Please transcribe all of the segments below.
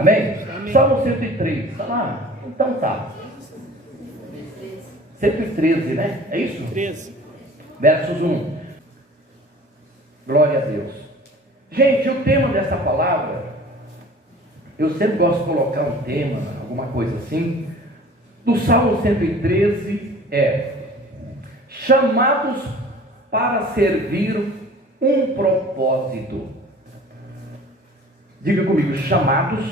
Amém? Salmo 103, está lá? Então tá. 113, né? É isso? 13. Versos 1. Glória a Deus. Gente, o tema dessa palavra, eu sempre gosto de colocar um tema, alguma coisa assim. Do Salmo 113 é: chamados para servir um propósito. Diga comigo: chamados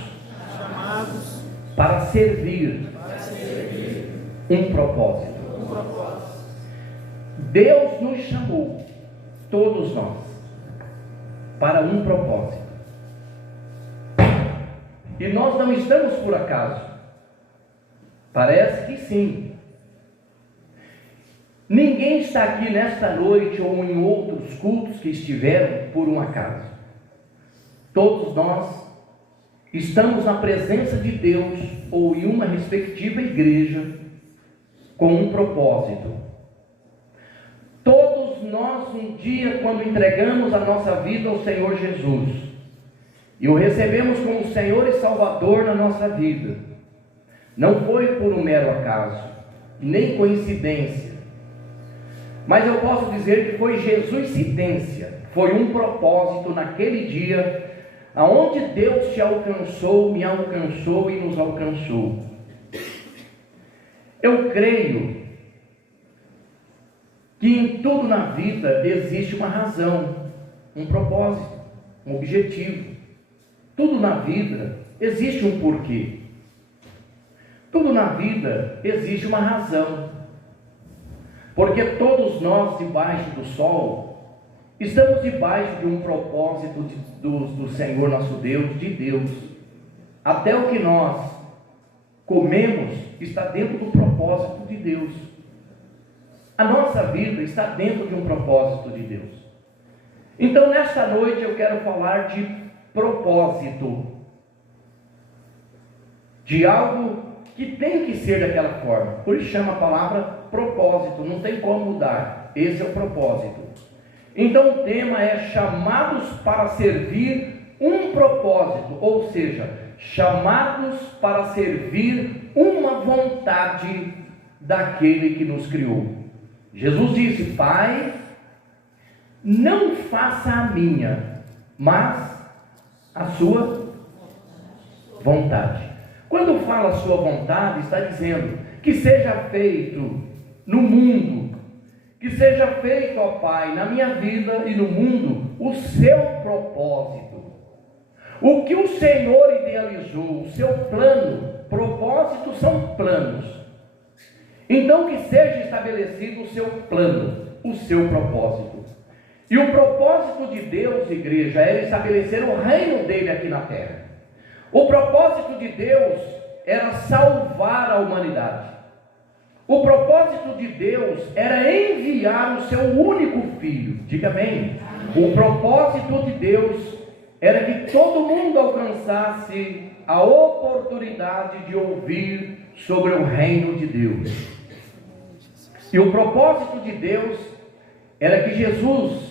para servir um propósito. Deus nos chamou, todos nós, para um propósito. E nós não estamos por acaso. Parece que sim. Ninguém está aqui nesta noite ou em outros cultos que estiveram por um acaso. Todos nós estamos na presença de Deus ou em uma respectiva igreja com um propósito. Todos nós, um dia, quando entregamos a nossa vida ao Senhor Jesus e o recebemos como Senhor e Salvador na nossa vida, não foi por um mero acaso, nem coincidência, mas eu posso dizer que foi Jesuscidência, foi um propósito naquele dia, aonde Deus te alcançou, me alcançou e nos alcançou. Eu creio que em tudo na vida existe uma razão, um propósito, um objetivo. Tudo na vida existe um porquê. Tudo na vida existe uma razão. Porque todos nós, debaixo do sol, estamos debaixo de um propósito do Senhor nosso Deus, de Deus. Até o que nós comemos está dentro do propósito de Deus. A nossa vida está dentro de um propósito de Deus. Então, nesta noite eu quero falar de propósito, de algo que tem que ser daquela forma. Por isso chama a palavra propósito, não tem como mudar. Esse é o propósito. Então o tema é chamados para servir um propósito, ou seja, chamados para servir uma vontade daquele que nos criou. Jesus disse: Pai, não faça a minha, mas a sua vontade. Quando fala a sua vontade, está dizendo que seja feito no mundo, que seja feito, ó Pai, na minha vida e no mundo, o seu propósito. O que o Senhor idealizou, o seu plano, propósitos são planos. Então que seja estabelecido o seu plano, o seu propósito. E o propósito de Deus, igreja, é estabelecer o reino dele aqui na terra. O propósito de Deus era salvar a humanidade. O propósito de Deus era enviar o seu único filho. Diga amém. O propósito de Deus era que todo mundo alcançasse a oportunidade de ouvir sobre o reino de Deus. E o propósito de Deus era que Jesus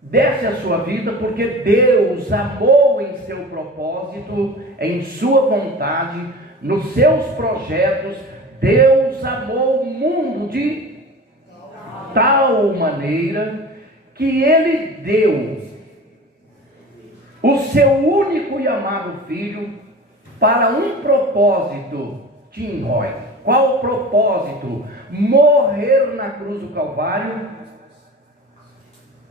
desse a sua vida, porque Deus amou em seu propósito, em sua vontade, nos seus projetos. Deus amou o mundo de tal maneira que Ele deu o seu único e amado Filho para um propósito, Tim Roy. Qual o propósito? Morrer na cruz do Calvário,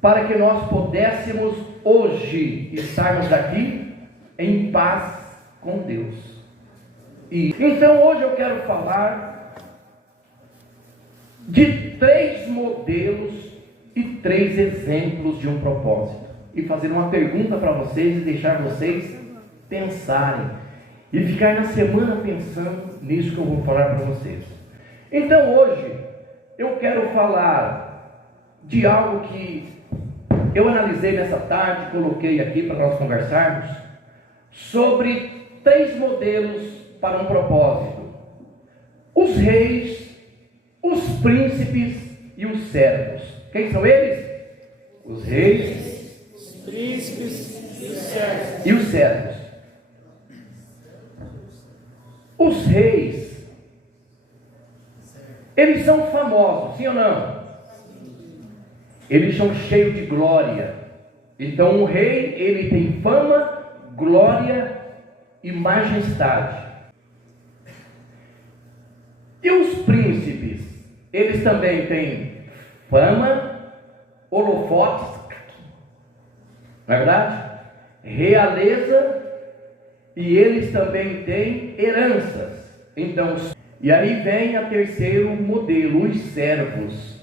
para que nós pudéssemos hoje estarmos daqui em paz com Deus. Então hoje eu quero falar de 3 modelos e 3 exemplos de um propósito, e fazer uma pergunta para vocês e deixar vocês pensarem e ficar na semana pensando nisso que eu vou falar para vocês. Então hoje eu quero falar de algo que eu analisei nessa tarde, coloquei aqui para nós conversarmos, sobre 3 modelos para um propósito: os reis, os príncipes e os servos. Quem são eles? Os reis, Os príncipes e os servos. e os servos. Os reis, eles são famosos, sim ou não? Eles são cheios de glória. Então o rei, ele tem fama, glória e majestade. E os príncipes, eles também têm fama, holofotes, não é verdade? Realeza, e eles também têm heranças. Então, e aí vem a terceiro modelo, os servos.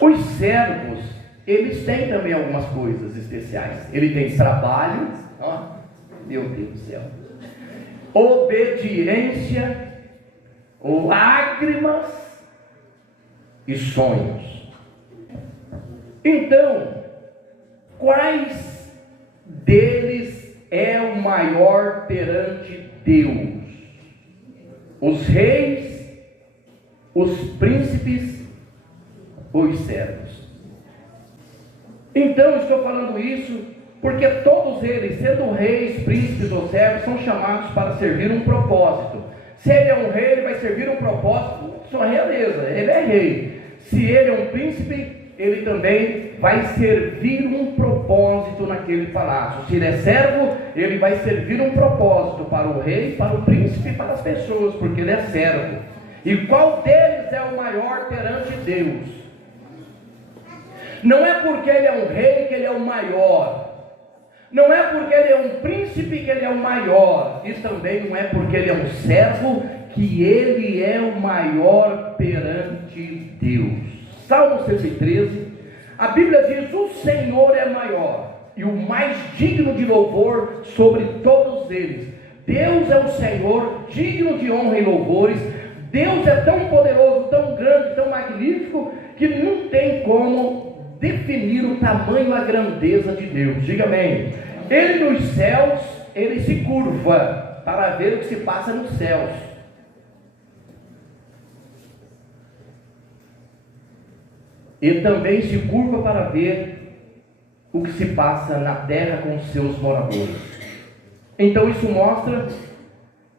Os servos, eles têm também algumas coisas especiais. Ele tem trabalho, ó, meu Deus do céu, obediência, lágrimas e sonhos. Então, quais deles é o maior perante Deus? Os reis, os príncipes ou os servos? Então, estou falando isso porque todos eles, sendo reis, príncipes ou servos, são chamados para servir um propósito. Se ele é um rei, ele vai servir um propósito, sua realeza, ele é rei. Se ele é um príncipe, ele também vai servir um propósito naquele palácio. Se ele é servo, ele vai servir um propósito para o rei, para o príncipe e para as pessoas, porque ele é servo. E qual deles é o maior perante Deus? Não é porque ele é um rei que ele é o maior. Não é porque ele é um príncipe que ele é o maior. E também não é porque ele é um servo que ele é o maior perante Deus. Salmo 113, a Bíblia diz: o Senhor é maior e o mais digno de louvor sobre todos eles. Deus é o Senhor, digno de honra e louvores. Deus é tão poderoso, tão grande, tão magnífico, que não tem como definir o tamanho e a grandeza de Deus. Diga amém. Ele nos céus, ele se curva para ver o que se passa nos céus. Ele também se curva para ver o que se passa na terra com os seus moradores. Então isso mostra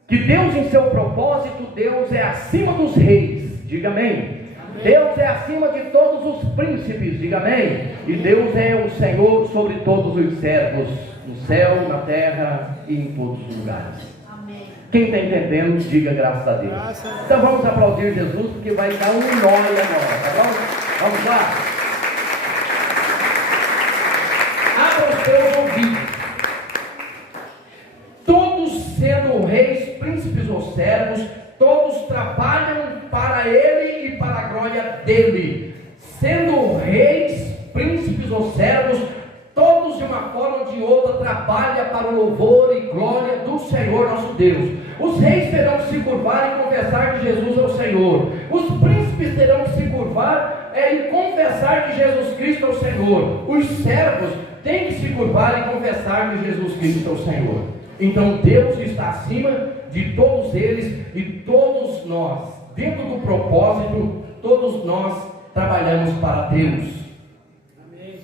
que Deus, em seu propósito, Deus é acima dos reis. Diga amém. Deus é acima de todos os príncipes, diga amém. E Deus é o Senhor sobre todos os servos, no céu, na terra e em todos os lugares. Amém. Quem está entendendo, diga graças a Deus. Então vamos aplaudir Jesus, porque vai dar um nó aí agora, tá bom? Vamos lá. Abra os teus ouvidos. Todos sendo reis, príncipes ou servos, todos trabalham para ele e para a glória dele. Sendo reis, príncipes ou servos, todos de uma forma ou de outra trabalham para o louvor e glória do Senhor nosso Deus. Os reis terão que se curvar e confessar que Jesus é o Senhor. Os príncipes terão que se curvar e confessar que Jesus Cristo é o Senhor. Os servos têm que se curvar e confessar que Jesus Cristo é o Senhor. Então Deus está acima de todos eles, e todos nós, dentro do propósito, todos nós trabalhamos para Deus. Amém.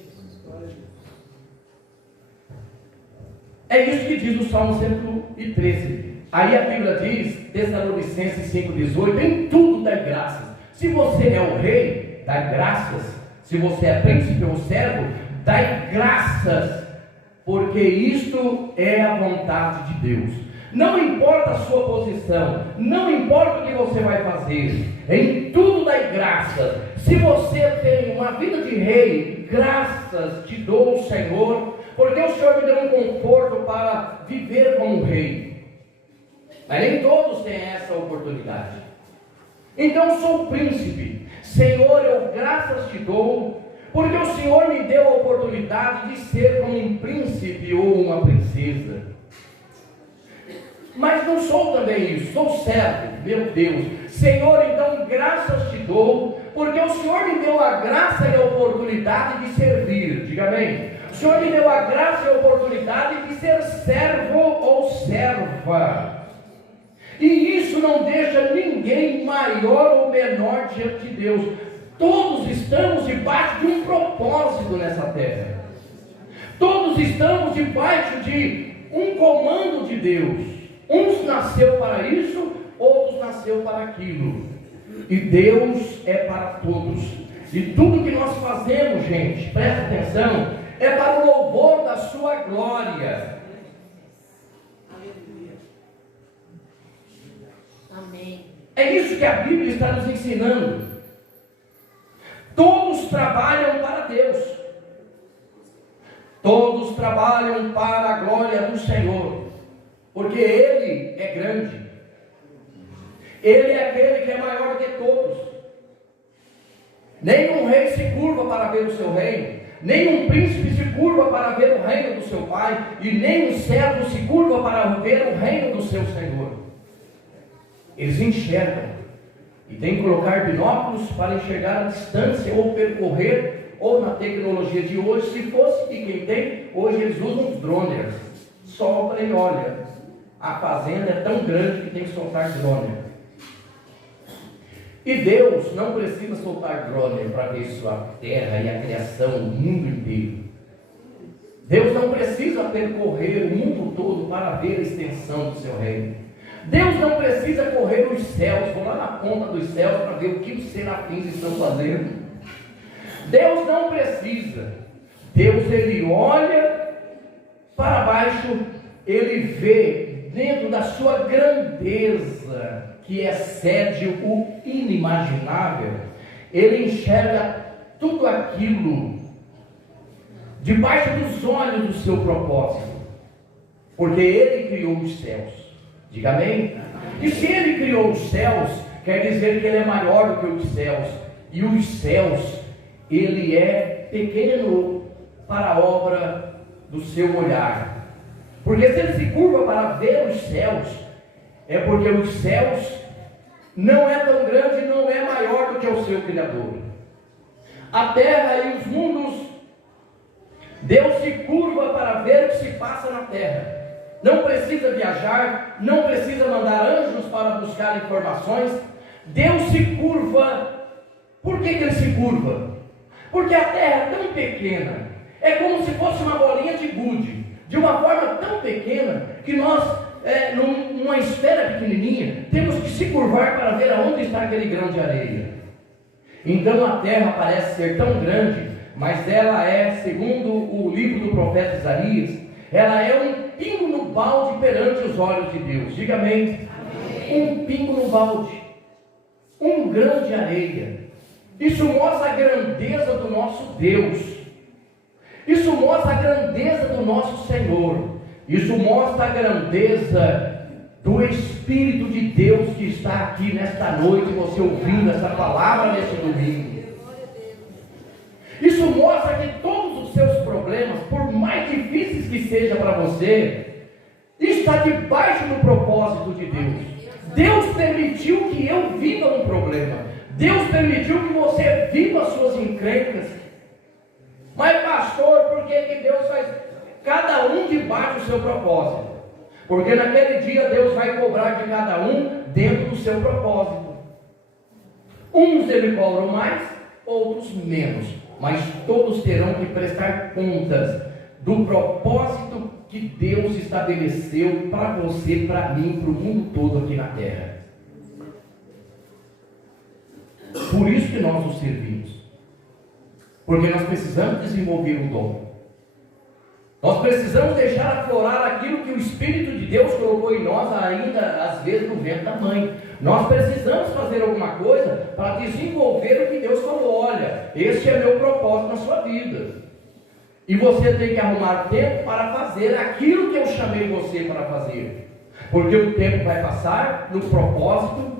É isso que diz o Salmo 113. Aí a Bíblia diz, Tessalonicenses 5,18, em tudo dai graças. Se você é o rei, dai graças. Se você é príncipe ou servo, dai graças, porque isto é a vontade de Deus. Não importa a sua posição, não importa o que você vai fazer, em tudo dai graças. Se você tem uma vida de rei, graças te dou, Senhor, porque o Senhor me deu um conforto para viver como rei. Mas nem todos têm essa oportunidade. Então sou príncipe. Senhor, eu graças te dou, porque o Senhor me deu a oportunidade de ser como um príncipe ou uma princesa. Mas não sou também isso, sou servo, meu Deus. Senhor, então graças te dou, porque o Senhor me deu a graça e a oportunidade de servir. Diga amém. O Senhor me deu a graça e a oportunidade de ser servo ou serva. E isso não deixa ninguém maior ou menor diante de Deus. Todos estamos debaixo de um propósito nessa terra. Todos estamos debaixo de um comando de Deus. Uns nasceu para isso, outros nasceu para aquilo. E Deus é para todos. E tudo que nós fazemos, gente, presta atenção, é para o louvor da sua glória. Amém. É isso que a Bíblia está nos ensinando. Todos trabalham para Deus. Todos trabalham para a glória do Senhor. Porque Ele é grande. Ele é aquele que é maior que todos. Nenhum rei se curva para ver o seu reino. Nenhum príncipe se curva para ver o reino do seu pai. E nenhum servo se curva para ver o reino do seu Senhor. Eles enxergam. E tem que colocar binóculos para enxergar a distância ou percorrer, ou na tecnologia de hoje, se fosse que quem tem, hoje eles usam os droners. Solta e olha. A fazenda é tão grande que tem que soltar drone. E Deus não precisa soltar drone para ver sua terra e a criação, o mundo inteiro. Deus não precisa percorrer o mundo todo para ver a extensão do seu reino. Deus não precisa correr os céus, vou lá na ponta dos céus para ver o que os serafins estão fazendo. Deus não precisa. Deus, Ele olha para baixo, Ele vê dentro da sua grandeza, que excede o inimaginável. Ele enxerga tudo aquilo debaixo dos olhos do seu propósito, porque Ele criou os céus. Diga amém? E se Ele criou os céus, quer dizer que Ele é maior do que os céus. E os céus, Ele é pequeno para a obra do seu olhar. Porque se Ele se curva para ver os céus, é porque os céus não é tão grande, não é maior do que o seu Criador. A terra e os mundos, Deus se curva para ver o que se passa na terra. Não precisa viajar, não precisa mandar anjos para buscar informações. Deus se curva. Por que Ele se curva? Porque a terra é tão pequena, é como se fosse uma bolinha de gude, de uma forma tão pequena, que nós, numa esfera pequenininha, temos que se curvar para ver aonde está aquele grão de areia. Então a terra parece ser tão grande, mas ela é, segundo o livro do profeta Isaías, ela é um pingo no balde perante os olhos de Deus. Diga amém. Um pingo no balde, um grão de areia. Isso mostra a grandeza do nosso Deus. Isso mostra a grandeza do nosso Senhor. Isso mostra a grandeza do Espírito de Deus que está aqui nesta noite, você ouvindo essa palavra neste domingo. Isso mostra que todos os seus problemas, por mais difíceis que sejam para você, está debaixo do propósito de Deus. Deus permitiu que eu viva um problema. Deus permitiu que você viva as suas encrencas. Mas pastor, por que Deus faz? Cada um debaixo do seu propósito. Porque naquele dia Deus vai cobrar de cada um dentro do seu propósito. Uns Ele cobra mais, outros menos. Mas todos terão que prestar contas do propósito que Deus estabeleceu para você, para mim, para o mundo todo aqui na terra. Por isso que nós os servimos. Porque nós precisamos desenvolver um dom. Nós precisamos deixar aflorar aquilo que o Espírito de Deus colocou em nós, ainda às vezes no ventre da mãe. Nós precisamos fazer alguma coisa para desenvolver o que Deus falou. Olha, este é meu propósito na sua vida. E você tem que arrumar tempo para fazer aquilo que eu chamei você para fazer. Porque o tempo vai passar no propósito,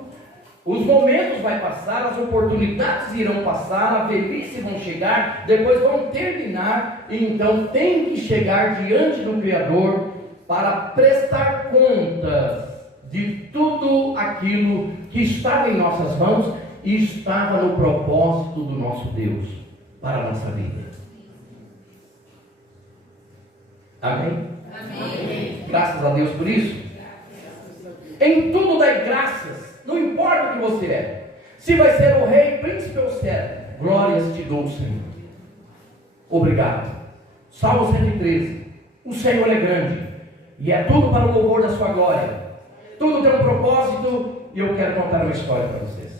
os momentos vão passar, as oportunidades irão passar, a velhice vão chegar, depois vão terminar, e então tem que chegar diante do Criador para prestar contas de tudo aquilo que estava em nossas mãos e estava no propósito do nosso Deus para a nossa vida. Amém? Amém. Graças a Deus por isso. Em tudo dai graças, não importa o que você é. Se vai ser o rei, príncipe ou servo, glórias te dou, Senhor. Obrigado. Salmo 113. O Senhor é grande, e é tudo para o louvor da sua glória. tudo tem um propósito, e eu quero contar uma história para vocês.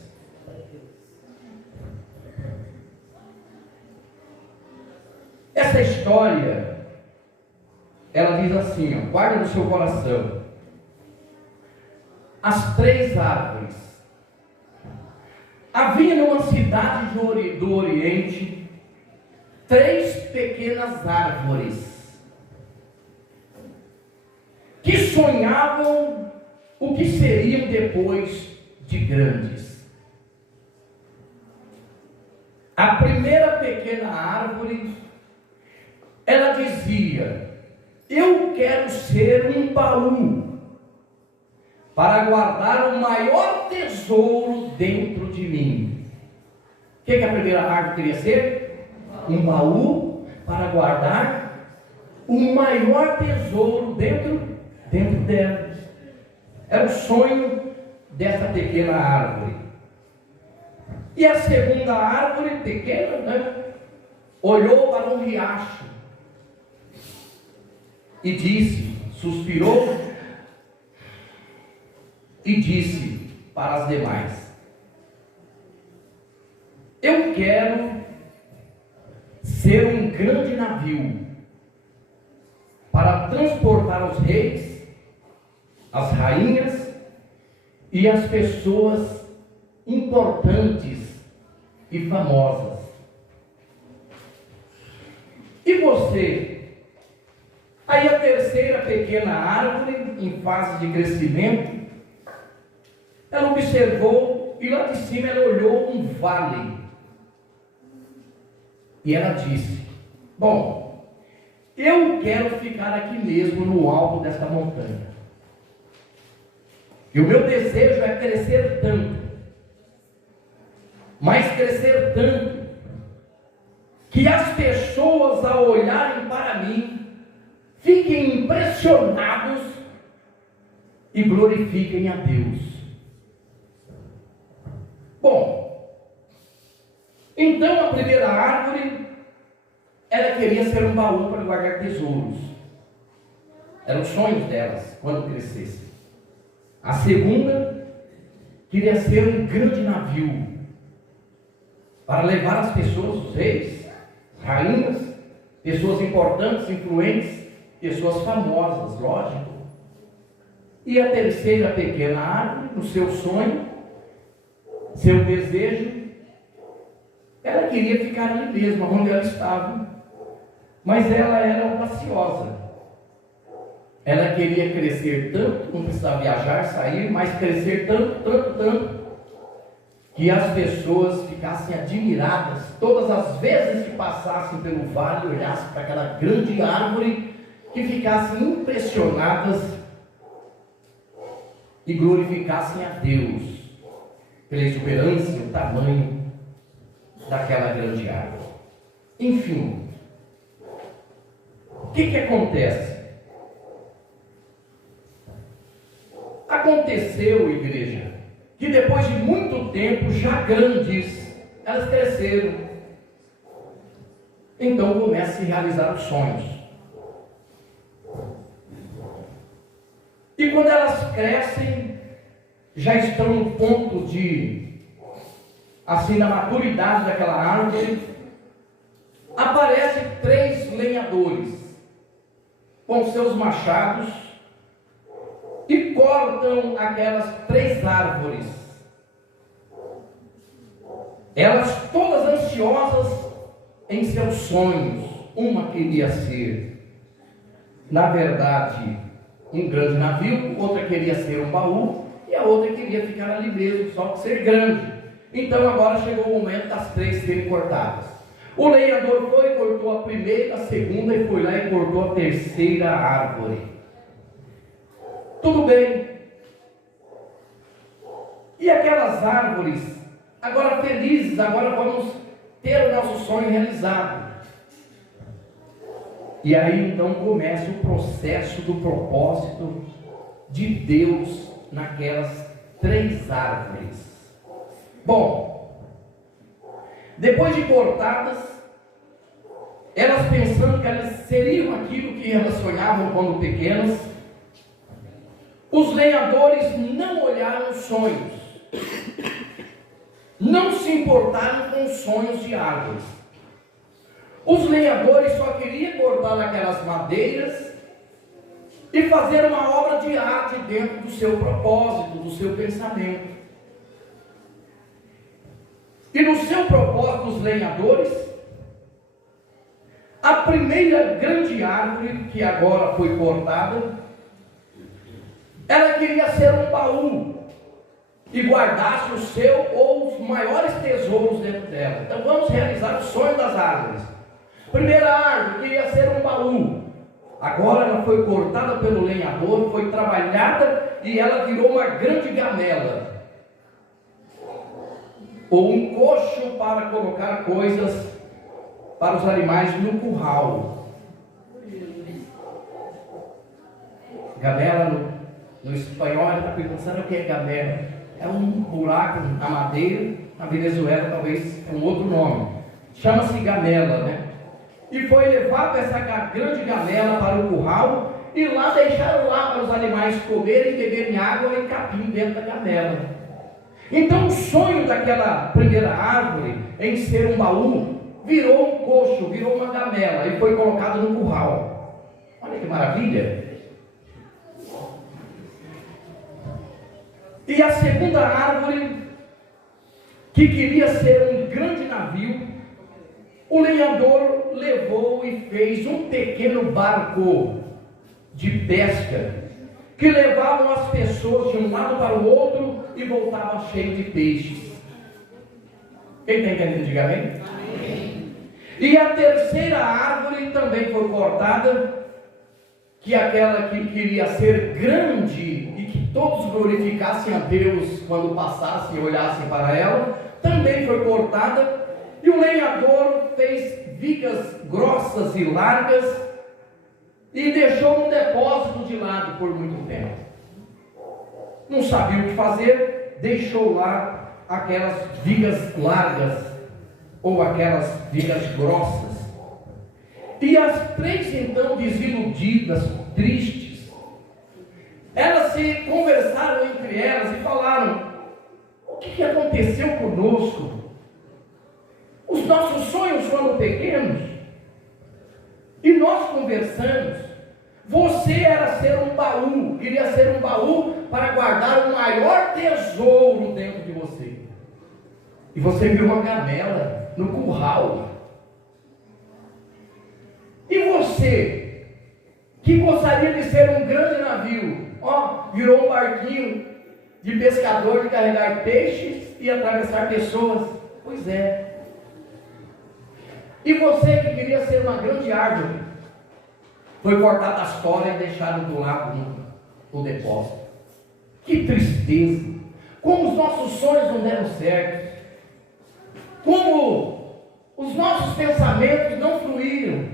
Essa história, ela diz assim, ó, guarda no seu coração. As 3 árvores. Havia numa cidade do Oriente 3 pequenas árvores que sonhavam o que seriam depois de grandes. A primeira pequena árvore, ela dizia: eu quero ser um baú para guardar o maior tesouro dentro de mim. O que a primeira árvore queria ser? Um baú para guardar o maior tesouro dentro dela. Era o sonho dessa pequena árvore. E a segunda árvore, pequena, né, olhou para um riacho e disse, suspirou e disse para as demais: eu quero ser um grande navio para transportar os reis, as rainhas e as pessoas importantes e famosas. E você? Aí a terceira pequena árvore, em fase de crescimento, ela observou e lá de cima ela olhou um vale. E ela disse: bom, eu quero ficar aqui mesmo no alto desta montanha. E o meu desejo é crescer tanto, mas crescer tanto, que as pessoas ao olharem para mim, fiquem impressionados e glorifiquem a Deus. Bom, então a primeira árvore, ela queria ser um baú para guardar tesouros. Eram os sonhos delas quando crescesse. A segunda queria ser um grande navio para levar as pessoas, os reis, rainhas, pessoas importantes, influentes, pessoas famosas, lógico. E a terceira pequena árvore, no seu sonho, seu desejo, ela queria ficar ali mesmo, onde ela estava. Mas ela era audaciosa. Ela queria crescer tanto, não precisava viajar, sair, mas crescer tanto, que as pessoas ficassem admiradas, todas as vezes que passassem pelo vale, olhassem para aquela grande árvore, que ficassem impressionadas e glorificassem a Deus pela exuberância e o tamanho daquela grande árvore. Enfim, o que acontece? Aconteceu, igreja, que depois de muito tempo, já grandes, elas cresceram. Então começam a se realizar os sonhos. E quando elas crescem, já estão no ponto de, assim, na maturidade daquela árvore, aparecem 3 lenhadores com seus machados e cortam aquelas 3 árvores. Elas todas ansiosas em seus sonhos. Uma queria ser, na verdade, um grande navio, outra queria ser um baú, e a outra queria ficar ali mesmo, só que ser grande. Então agora chegou o momento das 3 serem cortadas. O lenhador foi, cortou a primeira, a segunda, e foi lá e cortou a terceira árvore. Tudo bem. E aquelas árvores, agora felizes, agora vamos ter o nosso sonho realizado. E aí então começa o processo do propósito de Deus naquelas 3 árvores. Bom, depois de cortadas, elas pensando que elas seriam aquilo que elas sonhavam quando pequenas, os lenhadores não olharam os sonhos, não se importaram com os sonhos de árvores. Os lenhadores só queriam cortar aquelas madeiras e fazer uma obra de arte dentro do seu propósito, do seu pensamento. E no seu propósito, os lenhadores, a primeira grande árvore que agora foi cortada, ela queria ser um baú e guardasse o seu ou os maiores tesouros dentro dela. Então vamos realizar o sonho das árvores. Primeira árvore queria ser um baú. Agora ela foi cortada pelo lenhador, foi trabalhada e ela virou uma grande gamela, ou um coxo para colocar coisas para os animais no curral. Gamela no espanhol, ele está perguntando o que é gamela. É um buraco na madeira. Na Venezuela talvez é um outro nome. Chama-se gamela, né? E foi levado essa grande gamela para o curral e lá deixaram lá para os animais comerem, beberem água e capim dentro da gamela. Então o sonho daquela primeira árvore em ser um baú virou um coxo, virou uma gamela e foi colocado no curral. Olha que maravilha! E a segunda árvore, que queria ser um grande navio, o lenhador levou e fez um pequeno barco de pesca, que levavam as pessoas de um lado para o outro e voltavam cheio de peixes. Quem está entendendo, diga amém? Amém. E a terceira árvore também foi cortada, que é aquela que queria ser grande e que todos glorificassem a Deus quando passassem e olhassem para ela, também foi cortada. E o lenhador fez vigas grossas e largas e deixou um depósito de lado por muito tempo. Não sabia o que fazer, deixou lá aquelas vigas largas ou aquelas vigas grossas. E as três então, desiludidas, tristes, elas se conversaram entre elas e falaram: o que aconteceu conosco? Os nossos sonhos foram pequenos e nós conversamos. Você era ser um baú, queria ser um baú para guardar o maior tesouro dentro de você. E você viu uma gamela no curral. E você, que gostaria de ser um grande navio, virou um barquinho de pescador de carregar peixes e atravessar pessoas. Pois é. E você que queria ser uma grande árvore, foi cortado as folhas e deixado do lado no depósito. Que tristeza! Como os nossos sonhos não deram certo, como os nossos pensamentos não fluíram.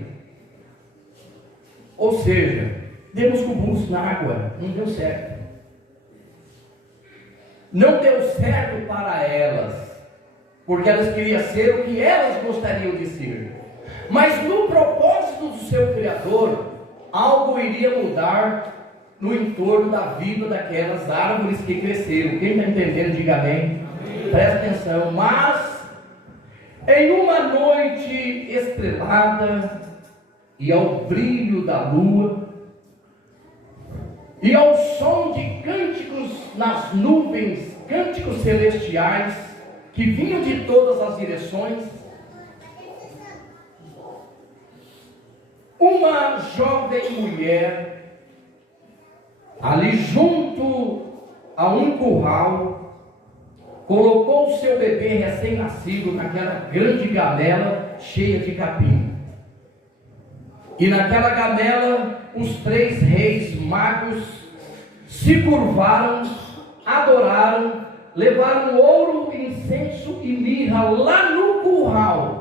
Ou seja, demos com o buço na água, não deu certo. Não deu certo para elas, porque elas queriam ser o que elas gostariam de ser. Mas no propósito do seu Criador, algo iria mudar no entorno da vida daquelas árvores que cresceram. Quem está entendendo, diga amém. Presta atenção. Mas, em uma noite estrelada, e ao brilho da lua, e ao som de cânticos nas nuvens, cânticos celestiais, que vinham de todas as direções, uma jovem mulher, ali junto a um curral, colocou o seu bebê recém-nascido naquela grande gamela cheia de capim. E naquela gamela, os três reis magos se curvaram, adoraram, levaram ouro, incenso e mirra lá no curral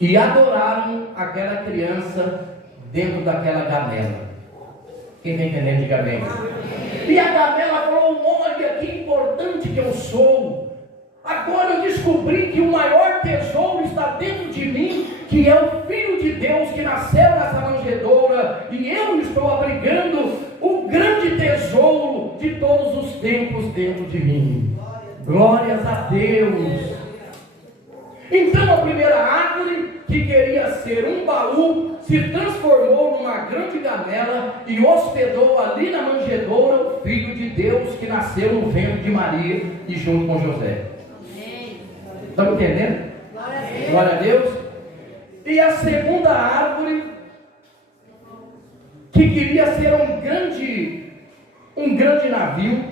e adoraram aquela criança dentro daquela gamela. Quem está entendendo, diga amém. E a gamela falou: olha que importante que eu sou. Agora eu descobri que o maior tesouro está dentro de mim, que é o Filho de Deus que nasceu nessa manjedoura, e eu estou abrigando o grande tesouro de todos os tempos dentro de mim. Glórias a Deus. Então a primeira árvore, que queria ser um baú, se transformou numa grande gamela e hospedou ali na manjedoura o Filho de Deus, que nasceu no ventre de Maria e junto com José. Estão entendendo? Glória a Deus. E a segunda árvore, que queria ser um grande navio,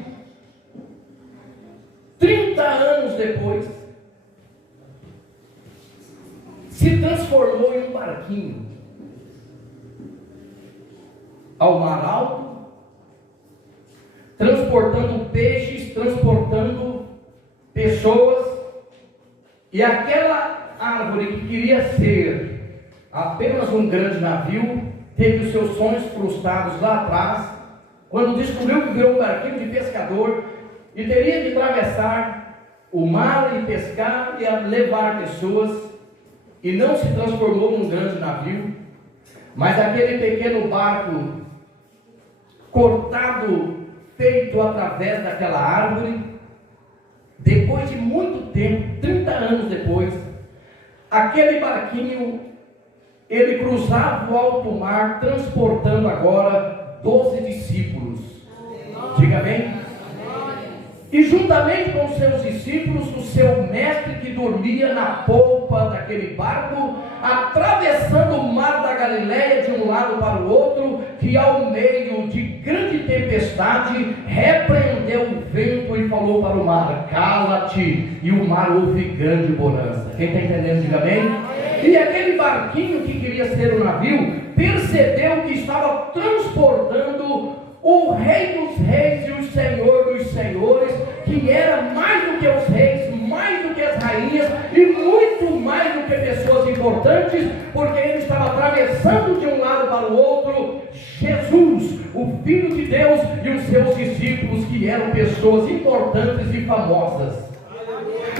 30 anos depois, se transformou em um barquinho, ao mar alto, transportando peixes, transportando pessoas, e aquela árvore que queria ser apenas um grande navio, teve os seus sonhos frustrados lá atrás, quando descobriu que virou um barquinho de pescador, e teria de atravessar o mar e pescar e levar pessoas, e não se transformou num grande navio, mas aquele pequeno barco cortado, feito através daquela árvore, depois de muito tempo, 30 anos depois, aquele barquinho, ele cruzava o alto mar, transportando agora 12 discípulos. Diga amém? E juntamente com os seus discípulos, o seu mestre que dormia na polpa daquele barco, atravessando o mar da Galileia de um lado para o outro, que ao meio de grande tempestade, repreendeu o vento e falou para o mar: cala-te, e o mar houve grande bonança. Quem está entendendo, diga amém? E aquele barquinho que queria ser um navio, percebeu que estava transportando o Rei dos Reis e o Senhor dos Senhores, que era mais do que os reis, mais do que as rainhas e muito mais do que pessoas importantes, porque ele estava atravessando de um lado para o outro Jesus, o Filho de Deus, e os seus discípulos, que eram pessoas importantes e famosas.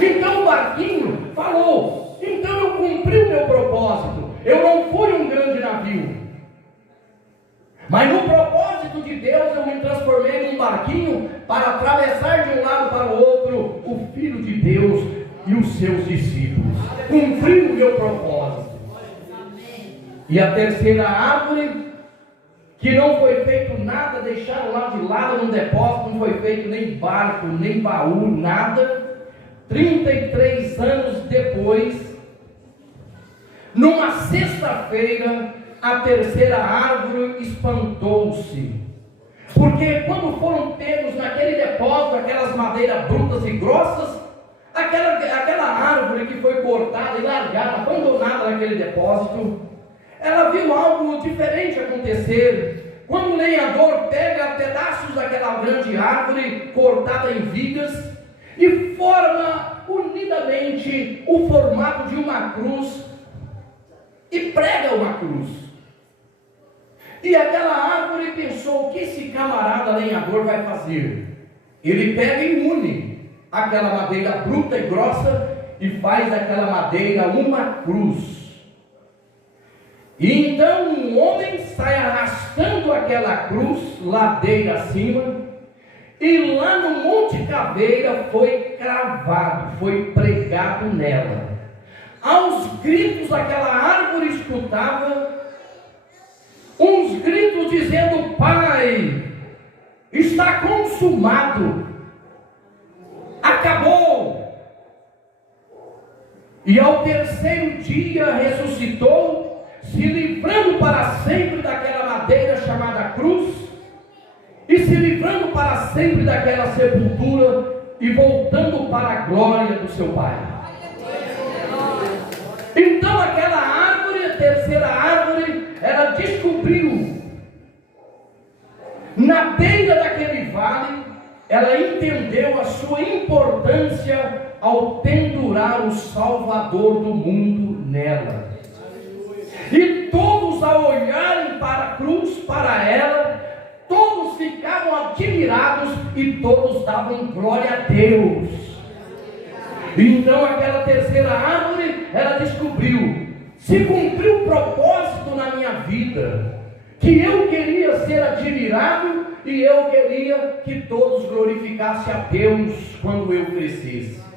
Então o barquinho falou: então eu cumpri o meu propósito, eu não fui um grande navio, mas no propósito de Deus eu me transformei num barquinho para atravessar de um lado para o outro o Filho de Deus e os seus discípulos. Cumpri o meu propósito. E a terceira árvore, que não foi feito nada, deixaram lá de lado num depósito, não foi feito nem barco, nem baú, nada. 33 anos depois, numa sexta-feira, a terceira árvore espantou-se, porque quando foram pegos naquele depósito, aquelas madeiras brutas e grossas, aquela árvore que foi cortada e largada, abandonada naquele depósito, ela viu algo diferente acontecer. Quando o lenhador pega pedaços daquela grande árvore cortada em vigas e forma unidamente o formato de uma cruz e prega uma cruz. E aquela árvore pensou: o que esse camarada lenhador vai fazer? Ele pega e une aquela madeira bruta e grossa e faz daquela madeira uma cruz. E então um homem sai arrastando aquela cruz ladeira acima, e lá no Monte Caveira foi cravado, foi pregado nela. Aos gritos aquela árvore escutava uns gritos dizendo: Pai, está consumado, acabou. E ao terceiro dia ressuscitou, se livrando para sempre daquela madeira chamada cruz, e se livrando para sempre daquela sepultura, e voltando para a glória do seu Pai. Então aquela árvore, a terceira árvore, ela descobriu, na beira daquele vale, ela entendeu a sua importância ao pendurar o Salvador do mundo nela. E todos, ao olharem para a cruz, para ela, todos ficavam admirados e todos davam glória a Deus. Então aquela terceira árvore, ela descobriu: se cumpriu o propósito na minha vida, que eu queria ser admirado, E eu queria que todos glorificassem a Deus quando eu crescesse.